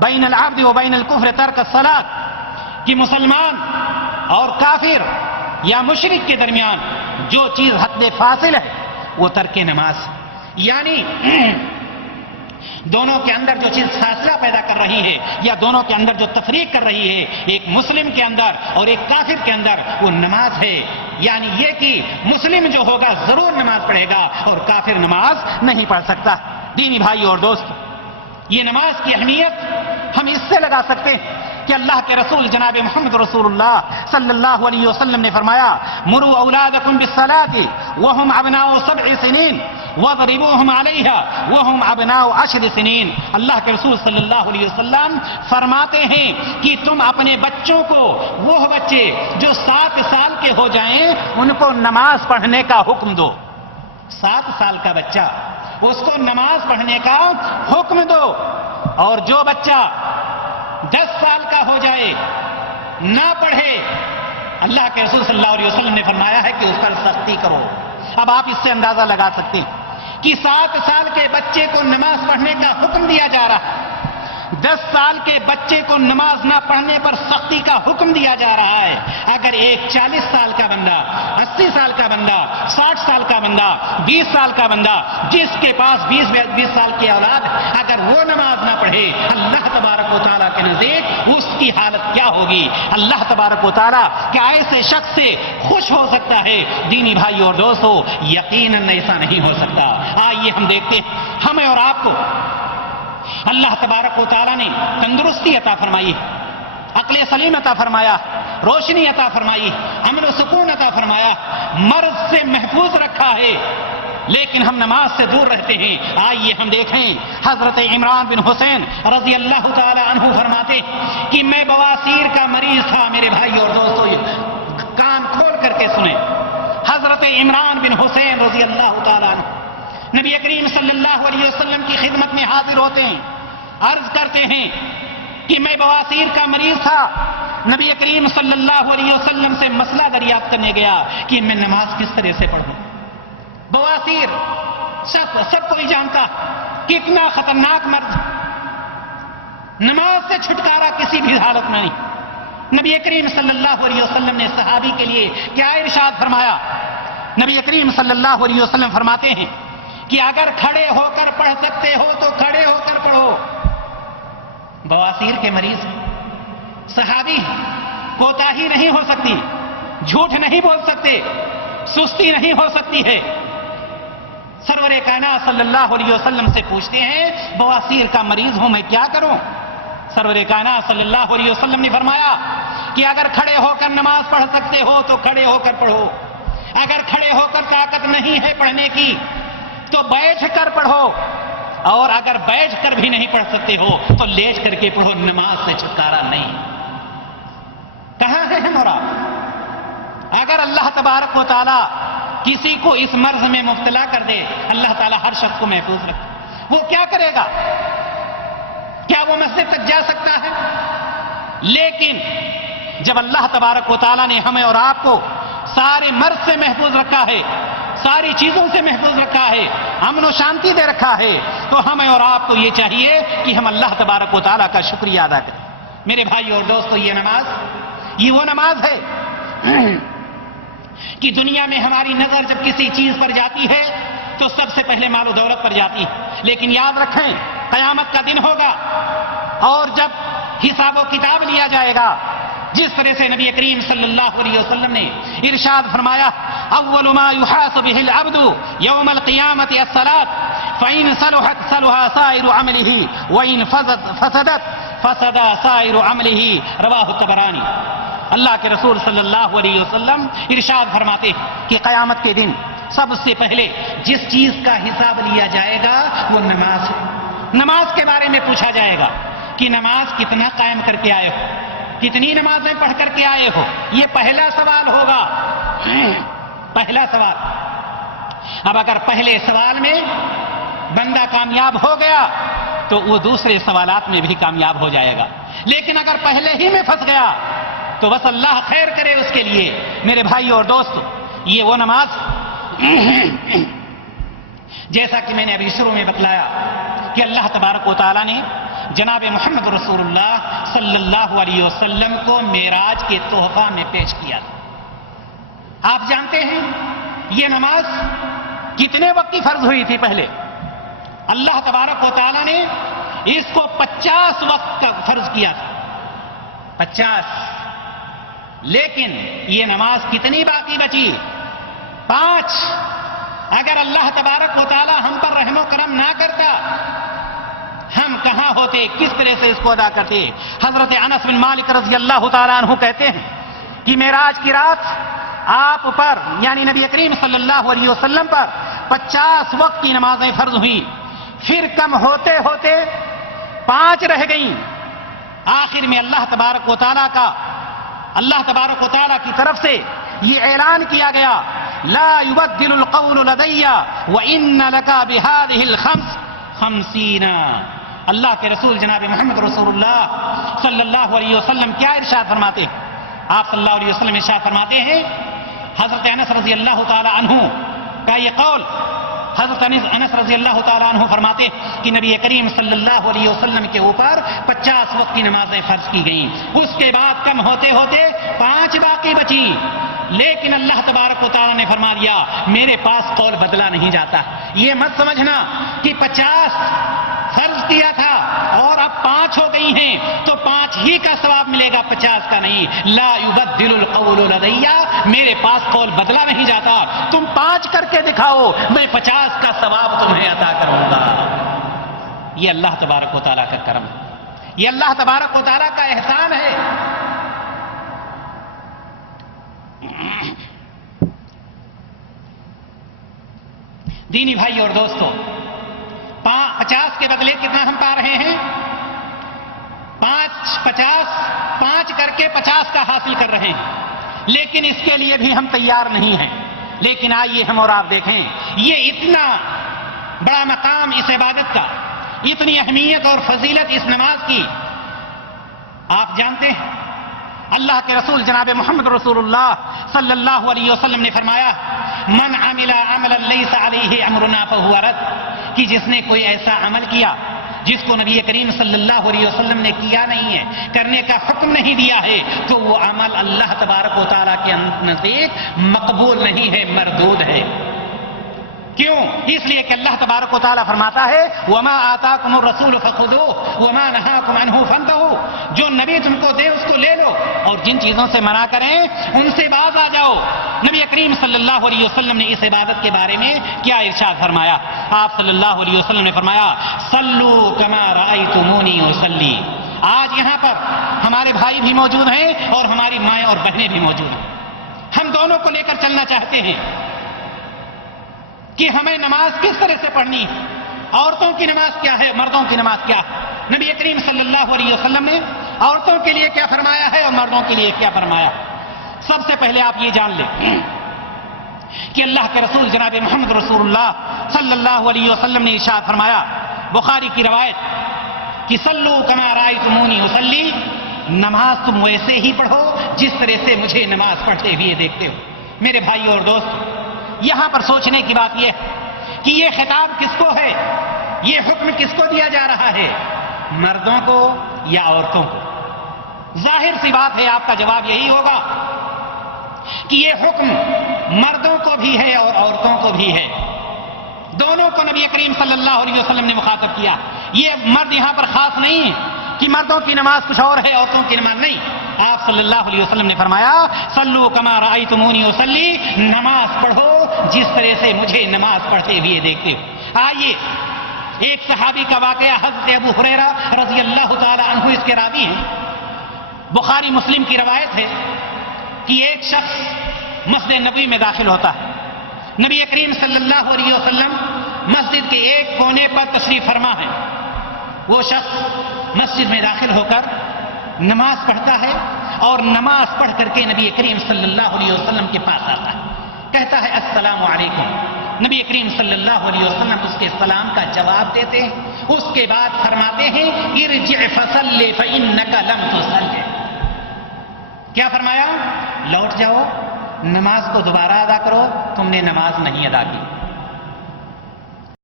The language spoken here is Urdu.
بین العبد و بین الکفر ترک الصلاۃ، کہ مسلمان اور کافر یا مشرک کے درمیان جو چیز حد فاصل ہے وہ ترک نماز، یعنی دونوں کے اندر جو چیز فاصلہ پیدا کر رہی ہے یا دونوں کے اندر جو تفریق کر رہی ہے ایک مسلم کے اندر اور ایک کافر کے اندر، وہ نماز ہے۔ یعنی یہ کہ مسلم جو ہوگا ضرور نماز پڑھے گا اور کافر نماز نہیں پڑھ سکتا۔ دینی بھائی اور دوست، یہ نماز کی اہمیت ہم اس سے لگا سکتے ہیں کہ اللہ کے رسول جناب محمد رسول اللہ صلی اللہ علیہ وسلم نے فرمایا مروا اولادکم بالصلاۃ وهم ابناء 7 سنین وضربوهم علیہا وهم ابناء 10 سنین۔ اللہ کے رسول صلی اللہ علیہ وسلم فرماتے ہیں کہ تم اپنے بچوں کو، وہ بچے جو 7 سال کے ہو جائیں، ان کو نماز پڑھنے کا حکم دو۔ 7 سال کا بچہ، اس کو نماز پڑھنے کا حکم دو، اور جو بچہ 10 سال کا ہو جائے نہ پڑھے، اللہ کے رسول صلی اللہ علیہ وسلم نے فرمایا ہے کہ اس پر سختی کرو۔ اب آپ اس سے اندازہ لگا سکتے ہیں کہ 7 سال کے بچے کو نماز پڑھنے کا حکم دیا جا رہا ہے، 10 سال کے بچے کو نماز نہ پڑھنے پر سختی کا حکم دیا جا رہا ہے۔ اگر ایک 40 سال کا بندہ، 80 سال کا بندہ، 60 سال کا بندہ، 20 سال کا بندہ، جس کے پاس 20 سال کی اولاد، اگر وہ نماز نہ پڑھے، اللہ تبارک و تعالیٰ کے نزدیک اس کی حالت کیا ہوگی؟ اللہ تبارک و تعالیٰ کیا ایسے شخص سے خوش ہو سکتا ہے؟ دینی بھائی اور دوستو، یقیناً ایسا نہیں ہو سکتا۔ آئیے ہم دیکھتے ہیں، ہمیں اور آپ کو اللہ تبارک و تعالیٰ نے تندرستی عطا فرمائی، عقل سلیم عطا فرمایا، روشنی عطا فرمائی، امن و سکون عطا فرمایا، مرض سے محفوظ رکھا ہے، لیکن ہم نماز سے دور رہتے ہیں۔ آئیے ہم دیکھیں، حضرت عمران بن حسین رضی اللہ تعالی عنہ فرماتے کہ میں بواسیر کا مریض تھا۔ میرے بھائی اور دوستو، کان کھول کر کے سنیں، حضرت عمران بن حسین رضی اللہ تعالی عنہ نبی کریم صلی اللہ علیہ وسلم کی خدمت میں حاضر ہوتے ہیں، عرض کرتے ہیں کہ میں بواسیر کا مریض تھا، نبی کریم صلی اللہ علیہ وسلم سے مسئلہ دریافت کرنے گیا کہ میں نماز کس طرح سے پڑھوں۔ بواسیر سب کوئی جانتا کتنا خطرناک مرض، نماز سے چھٹکارا کسی بھی حالت میں نہیں۔ نبی کریم صلی اللہ علیہ وسلم نے صحابی کے لیے کیا ارشاد فرمایا؟ نبی کریم صلی اللہ علیہ وسلم فرماتے ہیں کہ اگر کھڑے ہو کر پڑھ سکتے ہو تو کھڑے ہو کر پڑھو۔ بواسیر کے مریض صحابی، کوتاہی نہیں ہو سکتی، جھوٹ نہیں بول سکتے، سستی نہیں ہو سکتی ہے۔ سرور کائنات صلی اللہ علیہ وسلم سے پوچھتے ہیں بواسیر کا مریض ہوں، میں کیا کروں؟ سرور کائنات صلی اللہ علیہ وسلم نے فرمایا کہ اگر کھڑے ہو کر نماز پڑھ سکتے ہو تو کھڑے ہو کر پڑھو، اگر کھڑے ہو کر طاقت نہیں ہے پڑھنے کی تو بیٹھ کر پڑھو، اور اگر بیٹھ کر بھی نہیں پڑھ سکتے ہو تو لیٹ کر کے پڑھو، نماز سے چھٹکارا نہیں۔ کہاں ہے ہم اور آپ؟ اگر اللہ تبارک و تعالیٰ کسی کو اس مرض میں مبتلا کر دے، اللہ تعالیٰ ہر شخص کو محفوظ رکھے، وہ کیا کرے گا؟ کیا وہ مسجد تک جا سکتا ہے؟ لیکن جب اللہ تبارک و تعالیٰ نے ہمیں اور آپ کو سارے مرض سے محفوظ رکھا ہے، ساری چیزوں سے محفوظ رکھا ہے، امن و شانتی دے رکھا ہے، تو ہمیں اور آپ کو یہ چاہیے کہ ہم اللہ تبارک و تعالیٰ کا شکریہ ادا کریں۔ میرے بھائی اور دوستو، یہ نماز، یہ وہ نماز ہے کہ دنیا میں ہماری نظر جب کسی چیز پر جاتی ہے تو سب سے پہلے مال و دولت پر جاتی ہے، لیکن یاد رکھیں قیامت کا دن ہوگا اور جب حساب و کتاب لیا جائے گا، جس طرح سے نبی کریم صلی اللہ علیہ وسلم نے ارشاد فرمایا اول ما يحاسب به العبد يوم القيامة الصلاة فإن صلحت صلح سائر عمله وإن فسدت فسد سائر عمله رواہ الطبرانی۔ اللہ کے رسول صلی اللہ علیہ وسلم ارشاد فرماتے ہیں کہ قیامت کے دن سب سے پہلے جس چیز کا حساب لیا جائے گا وہ نماز ہے۔ نماز کے بارے میں پوچھا جائے گا کہ نماز کتنا قائم کر کے آئے ہو، کتنی نمازیں پڑھ کر کے آئے ہو، یہ پہلا سوال ہوگا، پہلا سوال۔ اب اگر پہلے سوال میں بندہ کامیاب ہو گیا تو وہ دوسرے سوالات میں بھی کامیاب ہو جائے گا، لیکن اگر پہلے ہی میں پھنس گیا تو بس اللہ خیر کرے اس کے لیے۔ میرے بھائی اور دوست، یہ وہ نماز جیسا کہ میں نے ابھی شروع میں بتلایا کہ اللہ تبارک و تعالیٰ نے جناب محمد رسول اللہ صلی اللہ علیہ وسلم کو معراج کے تحفہ میں پیش کیا تھا. آپ جانتے ہیں یہ نماز کتنے وقت کی فرض ہوئی تھی؟ پہلے اللہ تبارک و تعالیٰ نے اس کو 50 وقت تک فرض کیا تھا. 50. لیکن یہ نماز کتنی باقی بچی؟ 5. اگر اللہ تبارک و تعالیٰ ہم پر رحم و کرم نہ کرتا ہم کہاں ہوتے، کس طرح سے اس کو ادا کرتے؟ حضرت انس بن مالک رضی اللہ تعالیٰ عنہ کہتے ہیں کہ معراج کی رات آپ پر یعنی نبی کریم صلی اللہ علیہ وسلم پر 50 وقت کی نمازیں فرض ہوئیں، پھر کم ہوتے ہوتے 5 رہ گئیں. آخر میں اللہ تبارک و تعالیٰ کی طرف سے یہ اعلان کیا گیا لا يبدل القول لدي وان لك بهذه الخمس 50. اللہ کے رسول جناب محمد رسول اللہ صلی اللہ علیہ وسلم کیا ارشاد فرماتے ہیں؟ آپ صلی اللہ علیہ وسلم ارشاد فرماتے ہیں، حضرت انس رضی اللہ تعالی عنہ کا یہ قول، حضرت انس رضی اللہ تعالی عنہ فرماتے ہیں کہ نبی کریم صلی اللہ علیہ وسلم کے اوپر 50 وقت کی نمازیں فرض کی گئیں، اس کے بعد کم ہوتے ہوتے 5 باقی بچی. لیکن اللہ تبارک و تعالیٰ نے فرما دیا میرے پاس قول بدلا نہیں جاتا. یہ مت سمجھنا کہ 50 فرض کیا تھا اور اب 5 ہو گئی ہیں تو 5 ہی کا ثواب ملے گا، 50 کا نہیں. لا يبدل القول لدي، میرے پاس قول بدلا نہیں جاتا. تم 5 کر کے دکھاؤ، میں 50 کا ثواب تمہیں عطا کروں گا. یہ اللہ تبارک و تعالیٰ کا کرم ہے، یہ اللہ تبارک و تعالیٰ کا احسان ہے. دینی بھائی اور دوستو، 50 کے بدلے کتنا ہم پا رہے ہیں؟ 5 کر کے 50 کا حاصل کر رہے ہیں. لیکن اس کے لیے بھی ہم تیار نہیں ہیں. لیکن آئیے ہم اور آپ دیکھیں یہ اتنا بڑا مقام اس عبادت کا، اتنی اہمیت اور فضیلت اس نماز کی. آپ جانتے ہیں اللہ کے رسول جناب محمد رسول اللہ صلی اللہ علیہ وسلم نے فرمایا من عمل عملا لیس علیہ امرنا فہو رد، کہ جس نے کوئی ایسا عمل کیا جس کو نبی کریم صلی اللہ علیہ وسلم نے کیا نہیں ہے، کرنے کا حکم نہیں دیا ہے، تو وہ عمل اللہ تبارک و تعالیٰ کے نزدیک مقبول نہیں ہے، مردود ہے. کیوں؟ اس لیے کہ اللہ تبارک و تعالیٰ فرماتا ہے وما آتاکم الرسول فخذوہ وما نہاکم عنہ فانتہوا، جو نبی تم کو دے اس کو لے لو اور جن چیزوں سے منع کریں ان سے باز آ جاؤ. نبی کریم صلی اللہ علیہ وسلم نے اس عبادت کے بارے میں کیا ارشاد فرمایا؟ آپ صلی اللہ علیہ وسلم نے فرمایا صلو کما رأیتمونی اصلی. آج یہاں پر ہمارے بھائی بھی موجود ہیں اور ہماری مائیں اور بہنیں بھی موجود ہیں. ہم دونوں کو لے کر چلنا چاہتے ہیں کہ ہمیں نماز کس طرح سے پڑھنی ہے، عورتوں کی نماز کیا ہے، مردوں کی نماز کیا ہے. نبی کریم صلی اللہ علیہ وسلم نے عورتوں کے لیے کیا فرمایا ہے اور مردوں کے لیے کیا فرمایا. سب سے پہلے آپ یہ جان لیں کہ اللہ کے رسول جناب محمد رسول اللہ صلی اللہ علیہ وسلم نے ارشاد فرمایا، بخاری کی روایت، کہ صلو کما رأیتمونی اصلی، نماز تم ویسے ہی پڑھو جس طرح سے مجھے نماز پڑھتے ہوئے دیکھتے ہو. میرے بھائی اور دوست، یہاں پر سوچنے کی بات یہ ہے کہ یہ خطاب کس کو ہے، یہ حکم کس کو دیا جا رہا ہے، مردوں کو یا عورتوں کو؟ ظاہر سی بات ہے آپ کا جواب یہی ہوگا کہ یہ حکم مردوں کو بھی ہے اور عورتوں کو بھی ہے. دونوں کو نبی کریم صلی اللہ علیہ وسلم نے مخاطب کیا. یہ مرد یہاں پر خاص نہیں کہ مردوں کی نماز کچھ اور ہے عورتوں کی نماز نہیں. آپ صلی اللہ علیہ وسلم نے فرمایا صلو کما رأیتمونی اصلی، نماز پڑھو جس طرح سے مجھے نماز پڑھتے ہوئے دیکھتے ہو. آئیے ایک صحابی کا واقعہ، حضرت ابو ہریرہ رضی اللہ تعالی عنہ اس کے راوی ہیں، بخاری مسلم کی روایت ہے کہ ایک شخص مسجد نبوی میں داخل ہوتا ہے. نبی کریم صلی اللہ علیہ وسلم مسجد کے ایک کونے پر تشریف فرما ہے. وہ شخص مسجد میں داخل ہو کر نماز پڑھتا ہے اور نماز پڑھ کر کے نبی کریم صلی اللہ علیہ وسلم کے پاس آتا ہے، کہتا ہے السلام علیکم. نبی کریم صلی اللہ علیہ وسلم اس کے سلام کا جواب دیتے ہیں. اس کے بعد فرماتے ہیں ارجع فصلی فإنک لم تصلی. کیا فرمایا؟ لوٹ جاؤ، نماز کو دوبارہ ادا کرو، تم نے نماز نہیں ادا کی.